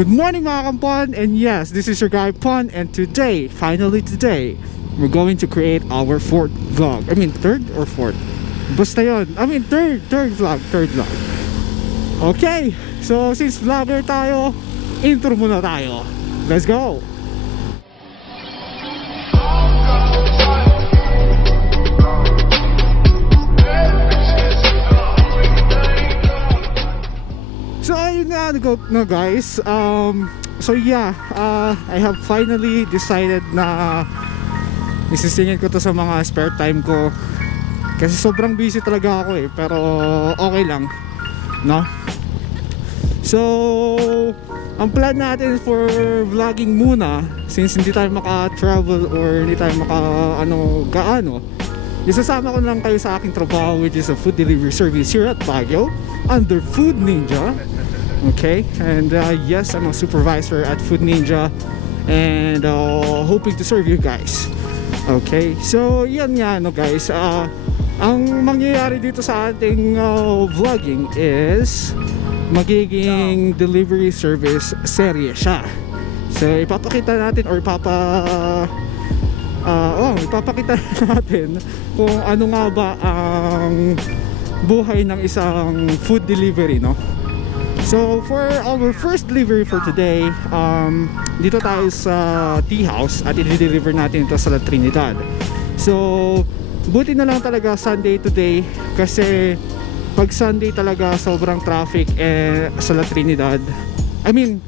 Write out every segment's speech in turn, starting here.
Good morning mga kampon, and yes, this is your guy Pon, and today, finally today, we're going to create our fourth vlog. I mean, third or fourth? Basta yun. I mean, third vlog. Okay, so since vlogger tayo, intro muna tayo. Let's go! So ayun nga no guys, so yeah, I have finally decided na isisingin ko to sa mga spare time ko kasi sobrang busy talaga ako pero okay lang, no? So ang plan natin for vlogging muna, since hindi tayo maka-travel or hindi tayo gaano, isasama ko lang kayo sa aking trabaho, which is a food delivery service here at Baguio under Food Ninja. Okay, and yes, I'm a supervisor at Food Ninja and hoping to serve you guys. Okay, so yan nga guys, ang mangyayari dito sa ating vlogging is magiging delivery service serye siya. So ipapakita natin or ipapakita natin kung ano nga ba ang buhay ng isang food delivery, no? So for our first delivery for today, dito tayo sa tea house at i-deliver natin ito sa La Trinidad. So buti na lang talaga Sunday today, kasi pag Sunday talaga sobrang traffic sa La Trinidad. I mean,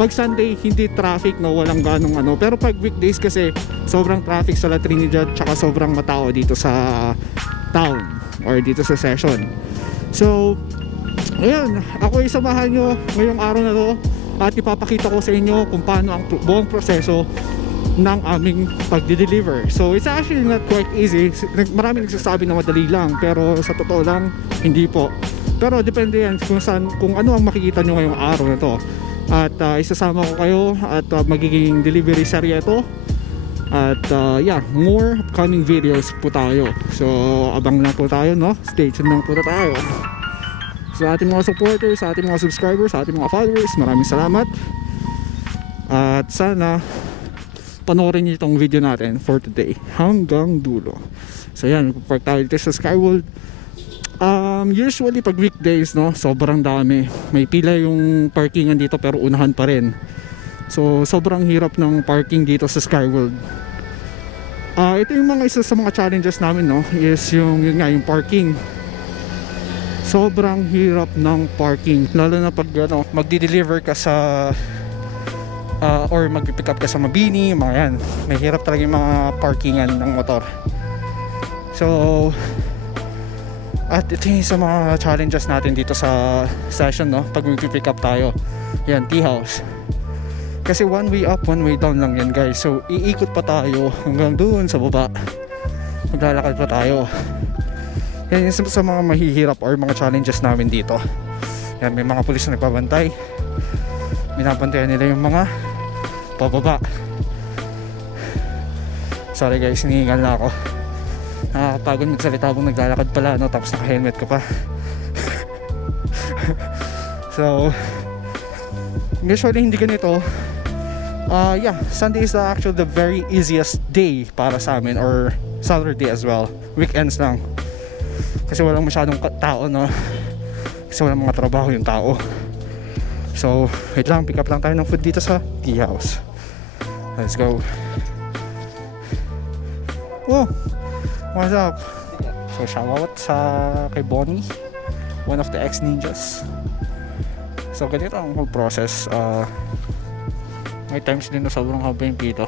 pag Sunday hindi traffic, no, walang ganong pero pag weekdays kasi sobrang traffic sa La Trinidad, tsaka sobrang matao dito sa town or dito sa session. So ayun, ako isamahan nyo ngayong araw na to at ipapakita ko sa inyo kung paano ang buong proseso ng aming pagdi-deliver. So it's actually not quite easy. Maraming nagsasabi na madali lang, pero sa totoo lang hindi po. Pero depende yan kung ano ang makikita nyo ngayong araw na to. At isasama ko kayo at magiging delivery serye ito. At yeah, more upcoming videos po tayo. So abang na po tayo, no? Stay tuned lang po tayo. Sa ating mga supporters, sa ating mga subscribers, sa ating mga followers, maraming salamat. At sana panoorin niyo itong video natin for today hanggang dulo. So yan, magpapark tayo dito sa Skyworld. Usually pag weekdays, no, sobrang dami. May pila yung parkingan dito pero unahan pa rin. So sobrang hirap ng parking dito sa Skyworld. Ito yung isa sa mga challenges namin, no, is yung parking. Sobrang hirap ng parking, lalo na pag magdi-deliver ka sa or mag-pick up ka sa Mabini, mga yan. May hirap talaga yung mga parkingan ng motor. So at ito yung sa mga challenges natin dito sa session, no, pag mag-pick up tayo. Yan, tea house. Kasi one way up, one way down lang yan guys. So iikot pa tayo hanggang doon sa baba. Maglalakad pa tayo. Yan yung sa mga mahihirap or mga challenges namin dito. Yan, may mga pulis na nagbabantay. Binabantayan nila yung mga pababa. Sorry guys, hinihingal na ako. Nakakapagod magsalita habang naglalakad pala, no? Tapos naka-helmet ka pa. So usually hindi ganito. Yeah, Sunday is actually the very easiest day para sa amin, or Saturday as well. Weekends lang. Kasi walang masyadong tao, no? Kasi walang mga trabaho yung tao. So wait lang, pick up lang tayo ng food dito sa tea house. Let's go. Oh, what's up? So shoutout sa kay Bonnie, one of the ex-ninjas. So ganito ang whole process. May times din na sobrang haba yung pito.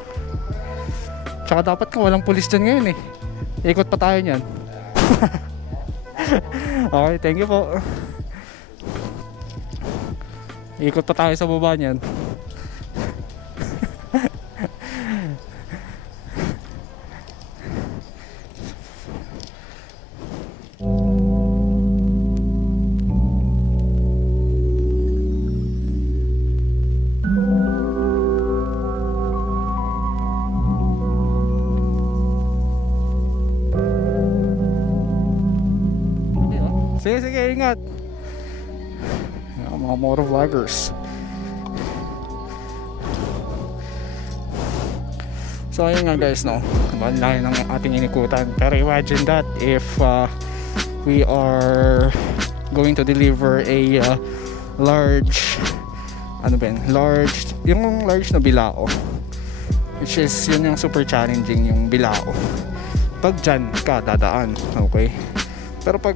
Tsaka dapat ka walang pulis dyan ngayon eh. Ikot pa tayo nyan. Okay, thank you po. Ikot pa tayo sa baba nyan. Sige, ingat. Mga motovloggers. So ayun nga guys, no, malaki ng ating inikutan. Pero imagine that if we are going to deliver a large, ano ba yun, yung large na bilao, which is yun yung super challenging, yung bilao. Pag dyan ka dadaan, okay. Pero pag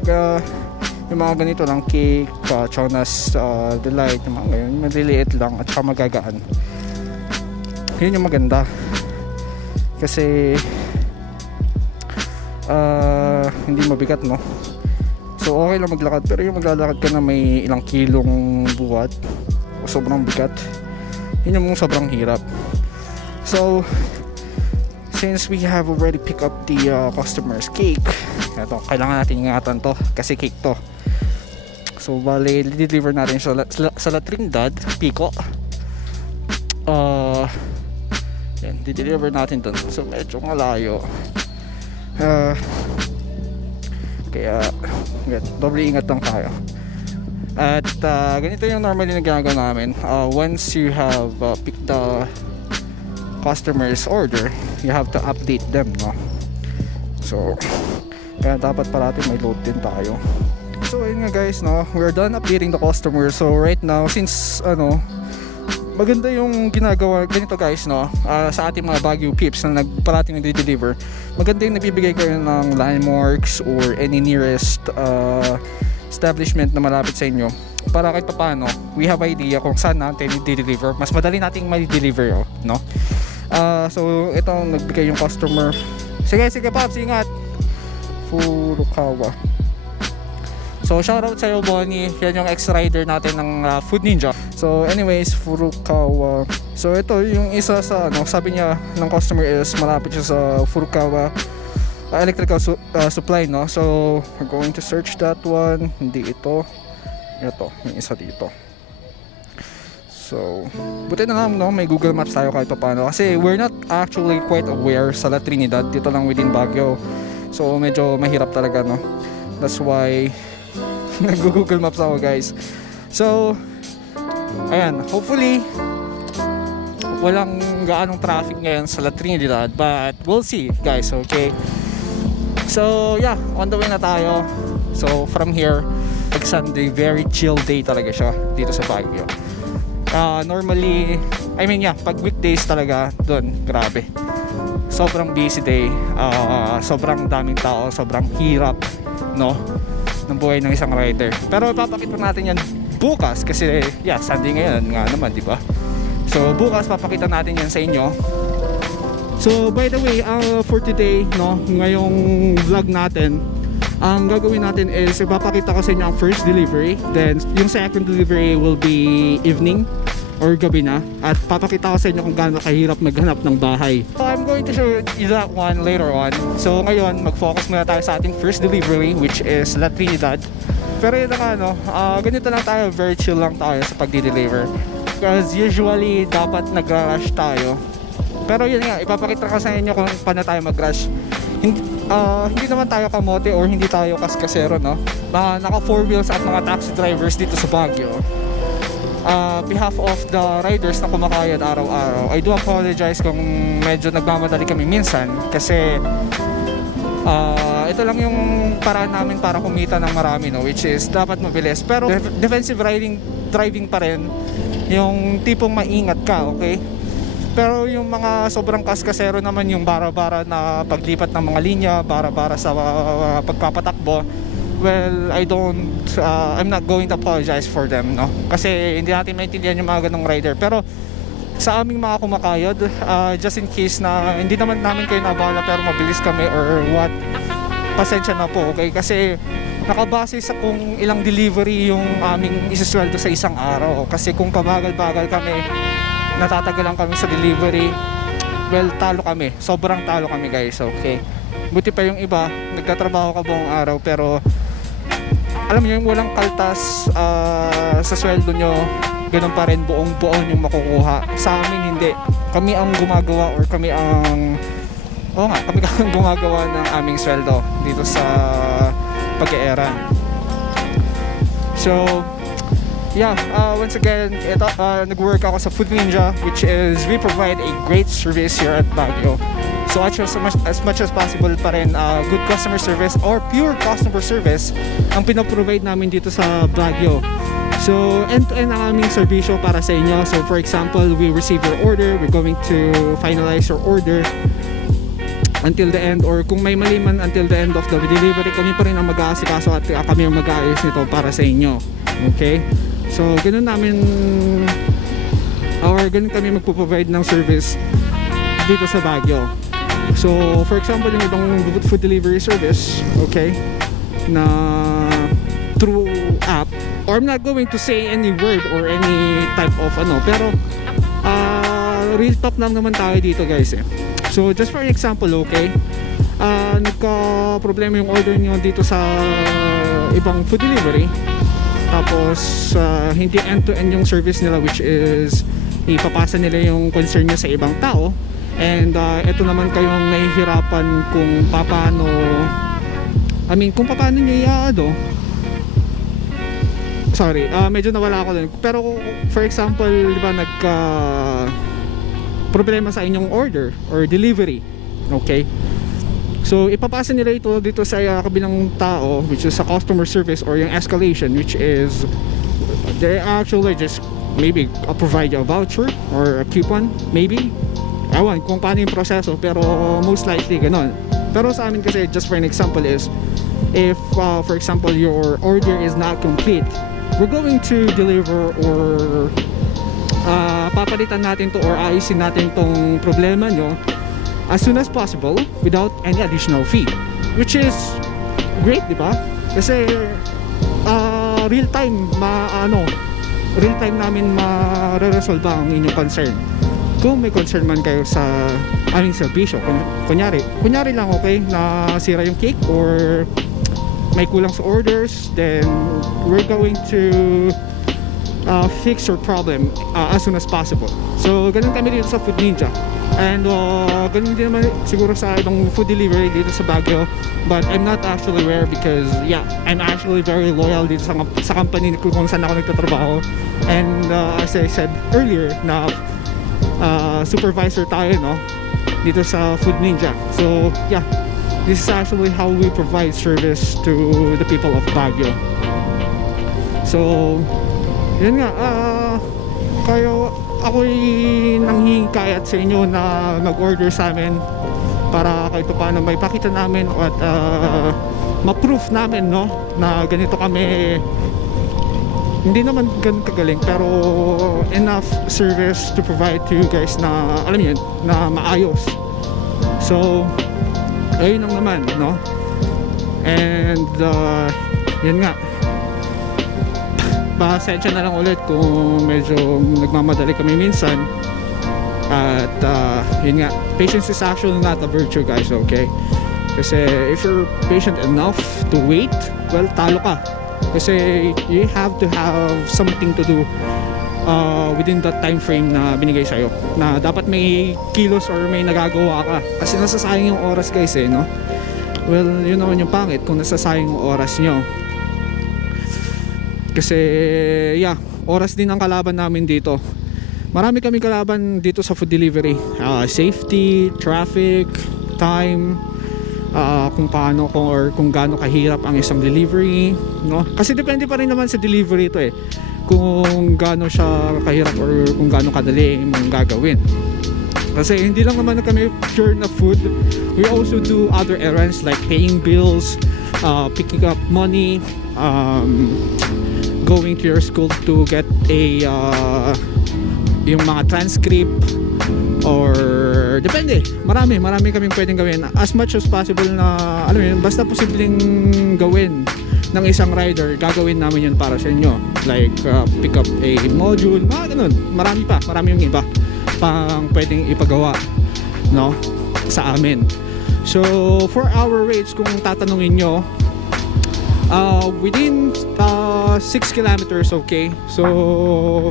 yung mga ganito lang, cake, chonas, delight, yung mga ganyan, maliliit lang at saka magagaan, yun yung maganda. Kasi hindi mabigat, no? So okay lang maglakad, pero yung maglalakad ka na may ilang kilong buhat o sobrang bigat, yun yung sobrang hirap. So since we have already picked up the customer's cake, ito, kailangan natin ingatan to kasi cake to. So bali, deliver natin sa La Trinidad, Pico. Yan, di-deliver natin dun. So medyo malayo. Kaya doble ingat lang tayo. At ganito yung normally na ginagawa namin. Once you have picked the customer's order, you have to update them, no? So kaya dapat parati may load din tayo. So ayun nga guys, no, we're done updating the customer. So right now, since maganda yung ginagawa ganito guys, no, sa ating mga Baguio peeps na parating nagde-deliver, maganda yung nabibigay kayo ng landmarks or any nearest establishment na malapit sa inyo, para kahit paano we have idea kung saan natin i-deliver, mas madali nating ma-deliver, no? So ito nagbigay yung customer. Sige Pops, ingat. Furukawa. So shoutout sa iyo Bonnie, yan yung ex-rider natin ng Food Ninja. So anyways, Furukawa. So ito yung isa sa sabi niya ng customer is malapit siya sa Furukawa electrical supply, no? So we're going to search that one. Hindi ito. Ito, yung isa dito. So buti na lang, no, may Google Maps tayo kahit paano, kasi we're not actually quite aware sa La Trinidad, dito lang within Baguio. So medyo mahirap talaga, no? That's why nag-Google Maps ako guys. So ayan, hopefully walang gaanong traffic ngayon sa La Trinidad, but we'll see guys, okay? So yeah, on the way na tayo. So from here, pag Sunday, very chill day talaga siya dito sa Baguio. Normally, I mean yeah, pag weekdays talaga doon, grabe, sobrang busy day, sobrang daming tao, sobrang hirap, no, ng buhay ng isang rider. Pero papakita natin yan bukas kasi yeah, Sunday ngayon nga naman, di ba? So bukas papakita natin yan sa inyo. So by the way, for today, no, ngayong vlog natin, ang gagawin natin is ipapakita ko sa inyo ang first delivery, then yung second delivery will be evening or gabi na, at papakita ko sa inyo kung gaano kahirap maghanap ng bahay. So I'm going to show you that one later on. So ngayon, mag-focus muna tayo sa ating first delivery, which is La Trinidad. Pero yun na ganito lang tayo, very chill lang tayo sa pag-deliver, because usually dapat nag-rush tayo. Pero yun nga, ipapakita ko sa inyo kung paano tayo mag-rush. Hindi naman tayo kamote or hindi tayo kaskasero, no? Naka 4 wheels at mga taxi drivers dito sa Baguio. Behalf of the riders na kumakayod araw-araw, I do apologize kung medyo nagmamadali kami minsan, kasi ito lang yung paraan namin para kumita ng marami, no? Which is dapat mabilis, pero defensive driving pa rin, yung tipong maingat ka, okay? Pero yung mga sobrang kaskasero naman, yung bara-bara na paglipat ng mga linya, bara-bara sa pagpapatakbo, well, I'm not going to apologize for them, no? Kasi hindi natin maintindihan yung mga ganong rider. Pero sa aming mga kumakayod, just in case na hindi naman namin kayo nabala pero mabilis kami or what, pasensya na po, okay? Kasi nakabase sa kung ilang delivery yung aming isasweldo sa isang araw. Kasi kung pabagal-bagal kami, natatagalan kami sa delivery, well, talo kami, sobrang talo kami guys, okay? Buti pa yung iba, nagtatrabaho ka buong araw pero alam niyo yung walang kaltas sa sweldo nyo, ganun pa rin, buong-buo yung makukuha. Sa amin hindi, kami ang gumagawa or kami ang gumagawa ng aming sweldo dito sa pag-eeran. So once again, nag-work ako sa Food Ninja, which is we provide a great service here at Baguio. So as much as possible pa rin, good customer service or pure customer service ang pinaprovide namin dito sa Baguio. So end-to-end ang aming serbisyo para sa inyo. So for example, we receive your order, we're going to finalize your order until the end, or kung may mali man until the end of the delivery, kami pa rin ang mag-aasikaso at kami ang mag-aayos nito para sa inyo. Okay? So ganun kami magpo-provide ng service dito sa Baguio. So for example, yung ibang food delivery service, okay, na through app, or I'm not going to say any word or any type of pero real talk lang naman tayo dito, guys, eh. So just for example, okay, nagka-problema yung order niyo dito sa ibang food delivery, tapos hindi end-to-end yung service nila, which is ipapasa nila yung concern niya sa ibang tao, and ito naman kayong nahihirapan kung paano niyo medyo nawala ako dun. Pero for example, di ba, problema sa inyong order or delivery, okay, so ipapasa nila ito dito sa kabilang tao, which is sa customer service or yung escalation, which is they actually just maybe provide you a voucher or a coupon, maybe, ewan kung paano yung proseso, pero most likely ganon. Pero sa amin kasi, just for an example, is if for example your order is not complete, we're going to deliver or papalitan natin to or ayusin natin tong problema nyo as soon as possible without any additional fee, which is great, di ba? Kasi real time namin ma-resolve ang inyong concern. Kung may concern man kayo sa aming serbisyo, kunyari lang, okay, na sira yung cake or may kulang sa orders, then we're going to fix your problem as soon as possible. So ganun kami dito sa Food Ninja, and ganun din naman siguro sa ibang food delivery dito sa Baguio, but I'm not actually aware because I'm actually very loyal dito sa company kung saan ako nagtatrabaho, and as I said earlier na supervisor tayo, no, dito sa Food Ninja. So this is actually how we provide service to the people of Baguio. So yun nga, ako'y nanghihikayat sa inyo na mag-order sa amin para kahit paano may pakita namin at ma-proof namin, no, na ganito kami. Hindi naman ganun kagaling, pero enough service to provide to you guys na alam niyo na maayos. So ayun lang naman, no? And yun nga, pasensya na lang ulit kung medyo nagmamadali kami minsan. At yun nga, patience is actually not a virtue, guys, okay? Kasi if you're patient enough to wait, well, talo ka. Kasi you have to have something to do within that time frame na binigay sa'yo, na dapat may kilos or may nagagawa ka. Kasi nasasayang yung oras, guys, eh, no? Well, yun naman yung pangit kung nasasayang yung oras nyo. Kasi oras din ang kalaban namin dito. Marami kaming kalaban dito sa food delivery, safety, traffic, time, kung paano or kung gaano kahirap ang isang delivery, no? Kasi depende pa rin naman sa delivery ito, eh, kung gaano siya kahirap or kung gaano kadali mong gagawin. Kasi hindi lang naman kami pure na food, we also do other errands like paying bills, picking up money, going to your school to get a yung mga transcript, or depende, marami kaming pwedeng gawin as much as possible na alam mo yun, basta posibleng gawin ng isang rider, gagawin namin yun para sa inyo, like pick up a module, mga ganun. Marami yung iba pang pwedeng ipagawa, no, sa amin. So for our rates, kung tatanungin nyo, within 6 kilometers, okay, so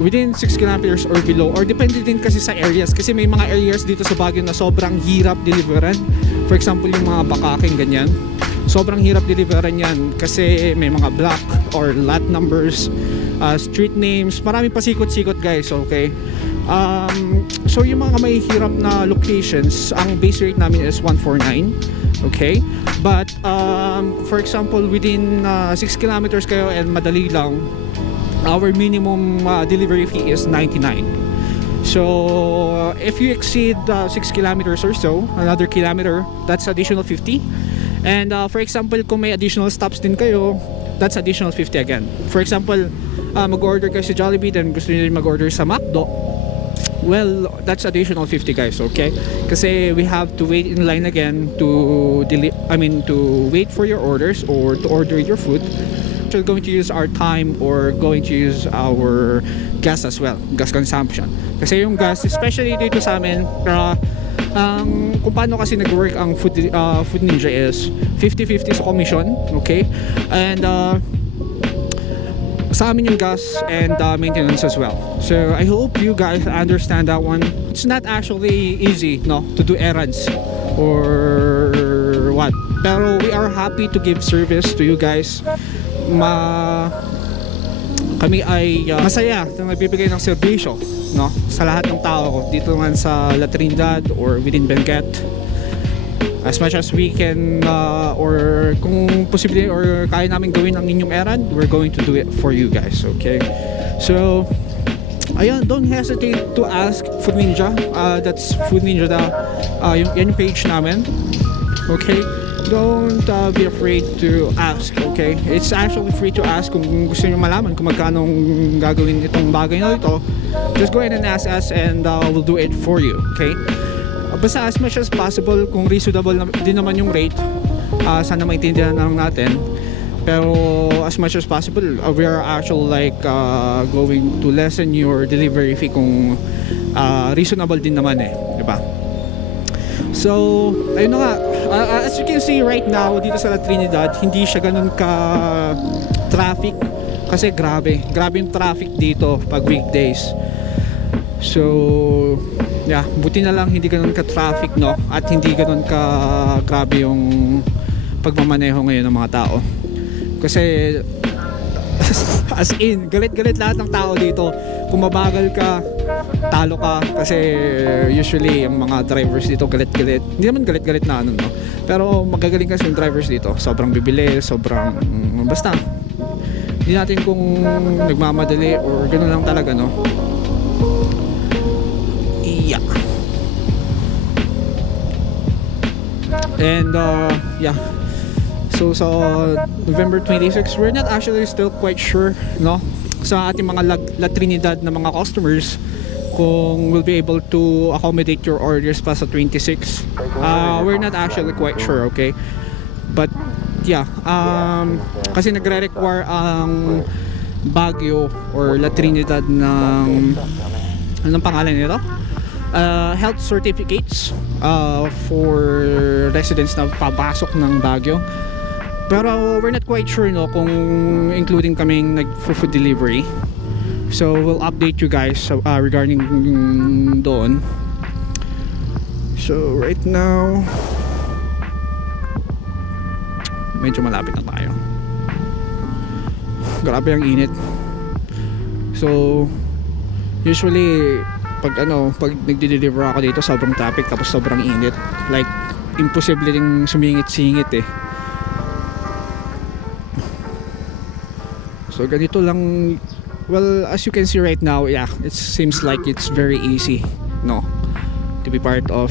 within 6 kilometers or below, or depende din kasi sa areas, kasi may mga areas dito sa Baguio na sobrang hirap deliveran. For example, yung mga Bakaking, ganyan, sobrang hirap deliveran yan kasi may mga block or lot numbers street names, maraming pasikot-sikot guys, okay? So yung mga may hirap na locations, ang base rate namin is 149, okay? But for example, within 6 kilometers kayo and madali lang, our minimum delivery fee is 99. So if you exceed 6 kilometers or so, another kilometer, that's additional 50. And for example, kung may additional stops din kayo, that's additional 50 again. For example, mag-order kayo sa Jollibee, then gusto niyo mag-order sa McDo, well, that's additional 50 guys, okay? Kasi we have to wait in line again to wait for your orders or to order your food. We're going to use our time or going to use our gas as well, gas consumption. Kasi yung gas, especially dito sa amin, kung paano kasi nag-work ang Food Ninja is 50-50 sa commission, okay? And sa amin yung gas and maintenance as well. So I hope you guys understand that one. It's not actually easy, no, to do errands or what. Pero we are happy to give service to you guys. Kami ay masaya na nagbibigay ng serbisyo, no, sa lahat ng tao dito naman sa La Trinidad or within Benguet. As much as we can or kung posible or kaya namin gawin ang inyong errand, we're going to do it for you guys, okay? So ayun, don't hesitate to ask Food Ninja. That's Food Ninja, yung page namin, okay? Don't be afraid to ask, okay? It's actually free to ask. Kung gusto niyo malaman kung magkano gagawin itong bagay na ito, just go ahead and ask us and we'll do it for you, okay? Basta as much as possible, kung reasonable din naman yung rate, sana maintindihan lang natin. Pero as much as possible, we are actually like going to lessen your delivery fee kung reasonable din naman eh, di ba? So ayun na nga, as you can see right now dito sa La Trinidad, hindi siya ganun ka traffic kasi grabe yung traffic dito pag weekdays. So yeah, buti na lang hindi ganun ka traffic, no, at hindi ganun ka grabe yung pagmamaneho ngayon ng mga tao. Kasi as in, galit lahat ng tao dito. Kung mabagal ka, talo ka. Kasi usually yung mga drivers dito galit. Hindi naman galit na ano, no, pero magagaling kasi yung drivers dito. Sobrang bibili, sobrang basta hindi natin kung nagmamadali or gano'n lang talaga, no. Yeah. And yeah, so November 26, we're not actually still quite sure, no, sa ating mga La Trinidad na mga customers kung we'll be able to accommodate your orders pa sa 26. We're not actually quite sure, okay? But yeah, kasi nagre-require ang Baguio or La Trinidad ng anong pangalan nito? Health certificates for residents na papasok ng Baguio. Pero we're not quite sure, no, kung including kaming nag-food delivery. So we'll update you guys regarding doon. So right now, medyo malapit na tayo. Grabe ang init. So usually pag nagde-deliver ako dito, sobrang traffic tapos sobrang init. Like imposible ding sumingit-singit eh. So ganito lang. Well, as you can see right now, yeah, it seems like it's very easy, no, to be part of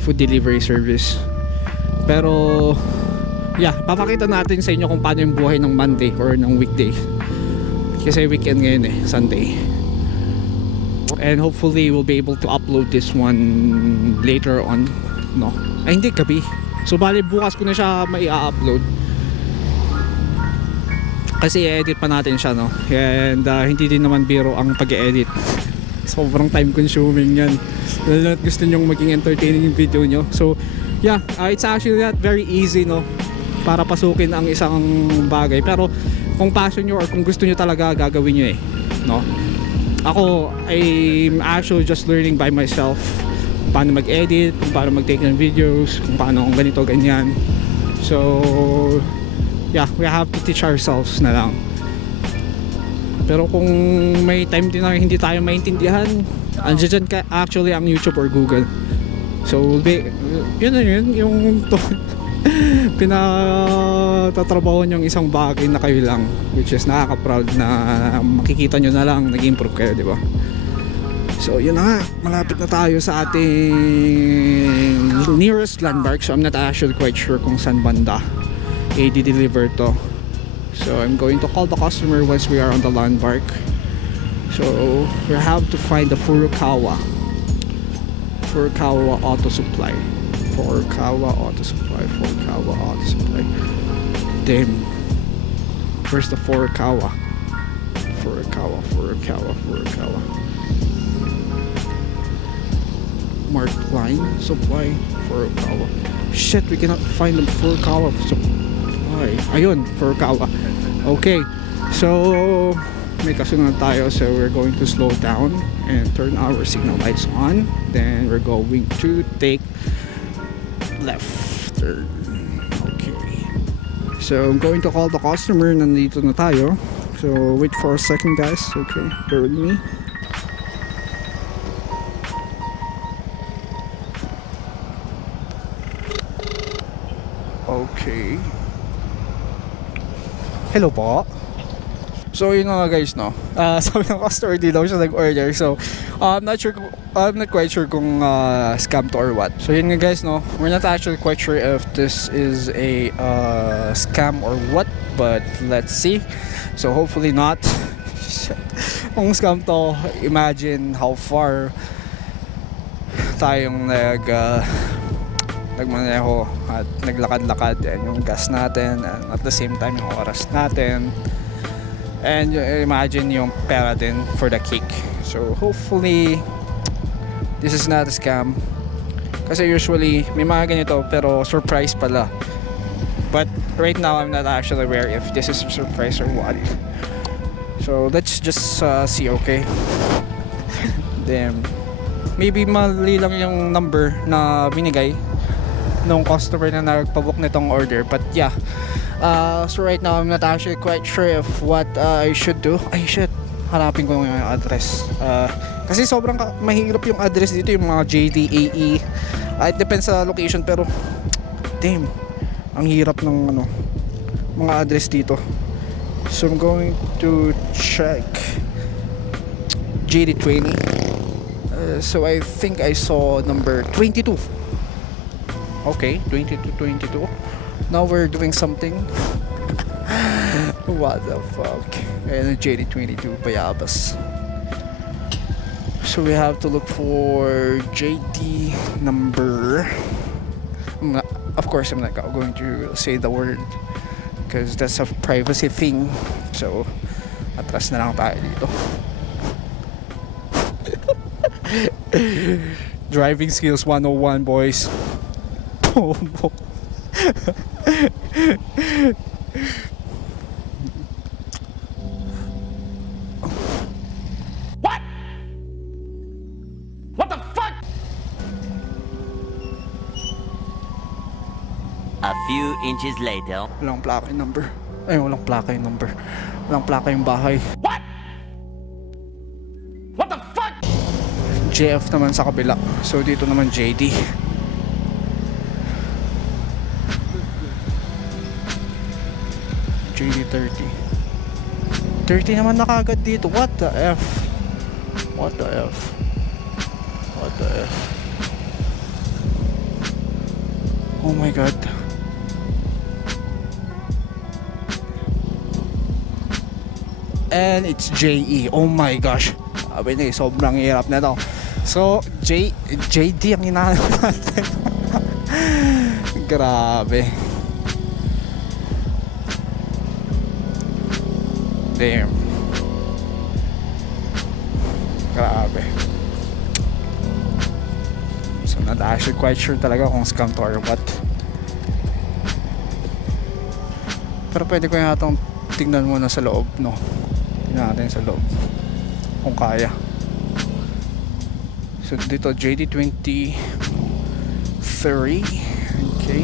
food delivery service. Pero yeah, papakita natin sa inyo kung paano yung buhay ng Monday or ng weekday. Kasi weekend ngayon eh, Sunday. And hopefully we'll be able to upload this one later on, no? Ay hindi, gabi. So bali bukas ko na siya mai-upload. Kasi i-edit pa natin siya, no? And hindi din naman biro ang pag-edit. Sobrang time consuming yan. Lalo at gusto nyong maging entertaining yung video nyo. So yeah, it's actually not very easy, no, para pasukin ang isang bagay. Pero kung passion nyo or kung gusto nyo talaga, gagawin nyo eh, no? Ako, I'm actually just learning by myself kung paano mag-edit, kung paano mag-take ng videos, kung paano kung ganito, ganyan. So yeah, we have to teach ourselves na lang. Pero kung may time din na hindi tayo maintindihan, andiyan dyan actually ang YouTube or Google. So yun na yun yung pinatatrabaho yung isang bagay na kayo lang, which is nakaka-proud na makikita nyo na lang nag-improve kayo, di ba? So yun na nga, malapit na tayo sa ating nearest landmark. So I'm not actually quite sure kung saan banda i-deliver to. So I'm going to call the customer once we are on the landmark. So we have to find the Furukawa Auto Supply. Furukawa Auto Supply. Damn. Where's the Furukawa? Mark Line Supply. Furukawa. Shit, we cannot find the Furukawa Supply. Ayun, Furukawa. Okay. So may kasunod tayo, so we're going to slow down and turn our signal lights on. Then we're going to take left turn. Okay. So I'm going to call the customer. Nandito na tayo. So wait for a second, guys. Okay, bear with me. Okay. Hello po. So yun nga guys, no. Sabi ng customer, di daw siya nag-order. So I'm not quite sure kung scam to or what. So yun nga guys, no. We're not actually quite sure if this is a scam or what, but let's see. So hopefully not. Kung scam to, imagine how far tayong nagmaneho at naglakad-lakad, and yung gas natin, and at the same time yung oras natin. And imagine yung pera din for the cake. So hopefully this is not a scam, kasi usually may mga ganito pero surprise pala. But right now I'm not actually aware if this is a surprise or what. So let's just see, okay? Damn. Maybe mali lang yung number na binigay nung customer na nagpabook nitong order, but yeah. So right now I'm not actually quite sure if what I should do. Ay shit, hanapin ko yung address. Kasi sobrang mahirap yung address dito, yung mga JDAE. It depends sa location, pero damn, ang hirap ng mga address dito. So I'm going to check JD20. So I think I saw number 22. Okay, 22. Now we're doing something. What the fuck? And JD22 Bayabas. So we have to look for JD number. Of course, I'm not going to say the word because that's a privacy thing. So atras na lang tayo dito. Driving skills 101, boys. What? What the fuck? A few inches later. Walang plaka yung number. Ay, walang plaka yung number. Walang plaka yung bahay. What? What the fuck? JF naman sa kabila. So dito naman JD. JD 30. 30 naman na kagad dito. What the F? What the F? What the F? Oh my god. And it's JE. Oh my gosh. Sabi niya, sobrang hirap na to. So, JD ang hinahanap natin. Grabe. Damn. Grabe. So, not actually quite sure talaga kung scam to or what. Pero pwede ko yung atong tignan muna sa loob, no? Tignan natin sa loob kung kaya. So dito JD23. Okay.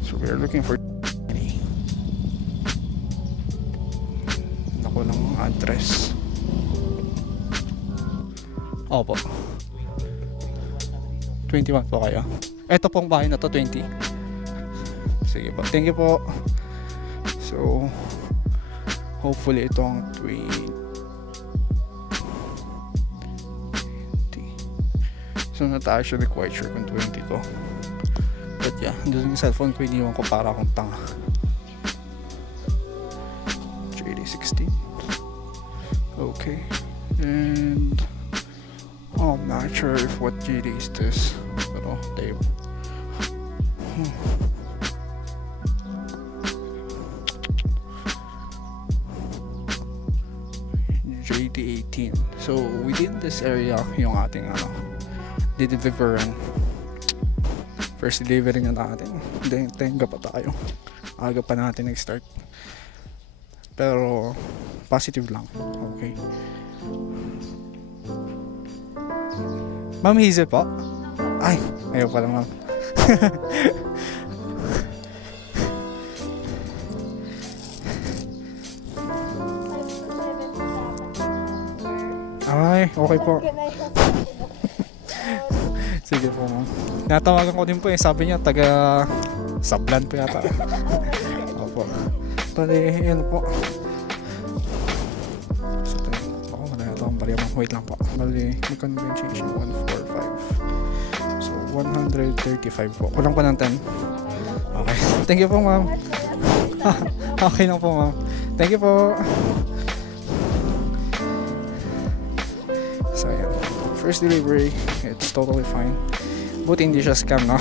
So we we're looking for naku lang address. Opo, 21 po kayo. Ito pong bahay na to 20. Sige po, thank you po. So hopefully itong 20. So not actually quite sure kung 20 to. But yeah, doon yung cellphone ko, iniwan ko para akong tanga. JD16. Okay. And I'm not sure if what JD is this. Pero tape. JD18. So within this area yung ating deliveran. First delivery na natin. Then tenga pa tayo. Aga pa natin nag-start. Pero positive lang. Okay. Ma'am Hazel po? Ay, ayaw pala ma'am. Ay, okay po. Sige po ma'am. Natawagan ko din po sabi niya taga Sablan po yata. Opo. Bali, yan po. So, ako malaya ito ang bali ma'am. Wait lang po. Bali, may convention 145. So, 135 po. Kulang pa ng 10. Okay. Thank you po ma'am. Okay lang po ma'am. Thank you po. So, yan. First delivery, it's totally fine. Buti hindi siya scam, no?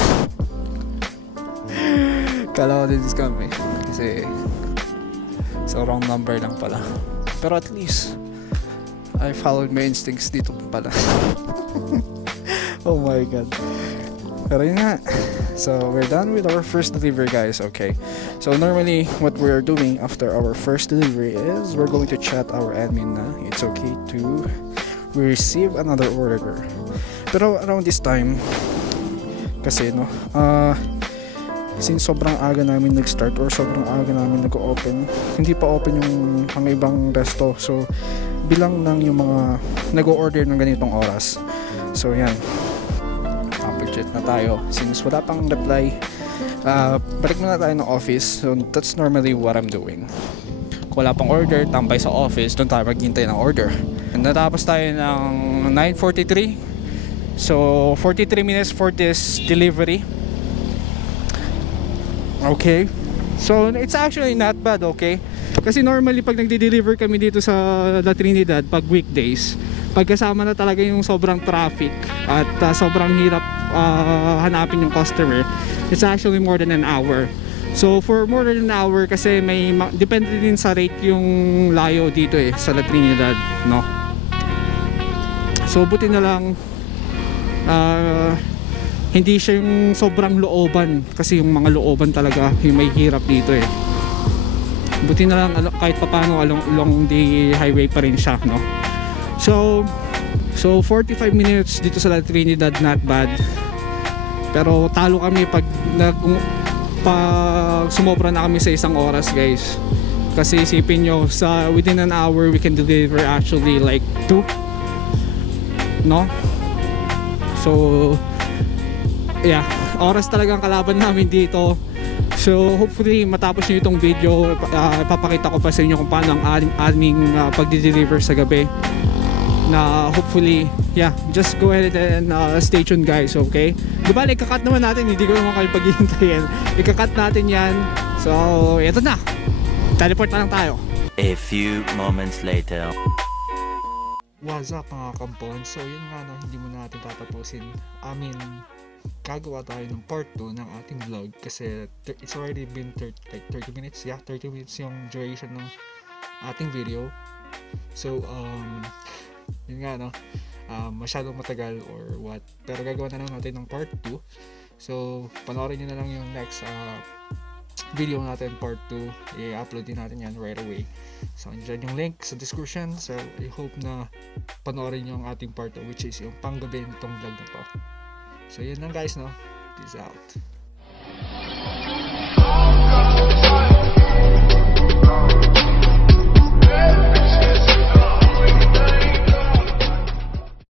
Kala ko din scam eh. Kasi so wrong number lang pala. Pero at least I followed my instincts dito pala. Oh my god. Pero yun nga. So we're done with our first delivery, guys. Okay. So normally what we're doing after our first delivery is we're going to chat our admin na it's okay to receive another order. Pero around this time kasi since sobrang aga namin nag-start or sobrang aga namin nag-open, hindi pa open yung mga ibang resto. So bilang lang yung mga nag-order ng ganitong oras. So yan, budget na tayo since wala pang reply. Balik muna tayo ng office. So that's normally what I'm doing. Kung wala pang order, tambay sa office, doon tayo maghintay ng order. And natapos tayo ng 9:43. So 43 minutes for this delivery. Okay. So it's actually not bad, okay? Kasi normally pag nagde-deliver kami dito sa La Trinidad pag weekdays, pagkasama na talaga yung sobrang traffic at sobrang hirap hanapin yung customer, it's actually more than an hour. So for more than an hour kasi may depende din sa rate yung layo dito sa La Trinidad, no? So buti na lang hindi siya yung sobrang looban kasi yung mga looban talaga yung may hirap dito buti na lang kahit papaano along the highway pa rin siya, no? So 45 minutes dito sa La Trinidad, not bad. Pero talo kami pag sumobra na kami sa isang oras, guys. Kasi isipin nyo, sa within an hour we can deliver actually like 2, no? So yeah, oras talaga ang kalaban namin dito. So hopefully matapos nyo itong video, papakita ko pa sa inyo kung paano ang aming pagdi-deliver sa gabi. Na hopefully, yeah, just go ahead and stay tuned, guys, okay? Diba, ikakat naman natin, hindi ko naman kayo paghihintayin. Ikakat natin yan. So ito na, teleport na lang tayo. A few moments later. What's up mga kampon? So yun nga, no, hindi mo natin tatapusin. Gagawa tayo ng part 2 ng ating vlog kasi it's already been 30 minutes. Yeah, 30 minutes yung duration ng ating video. So yun nga, no, masyadong matagal or what, pero gagawa na lang natin ng part 2. So panoorin nyo na lang yung next video natin, part 2. I-upload din natin yan right away. So andyan yung link sa description. So I hope na panoorin nyo ang ating part 2, which is yung panggabi nitong vlog na to. So yun lang, guys, no? Peace out.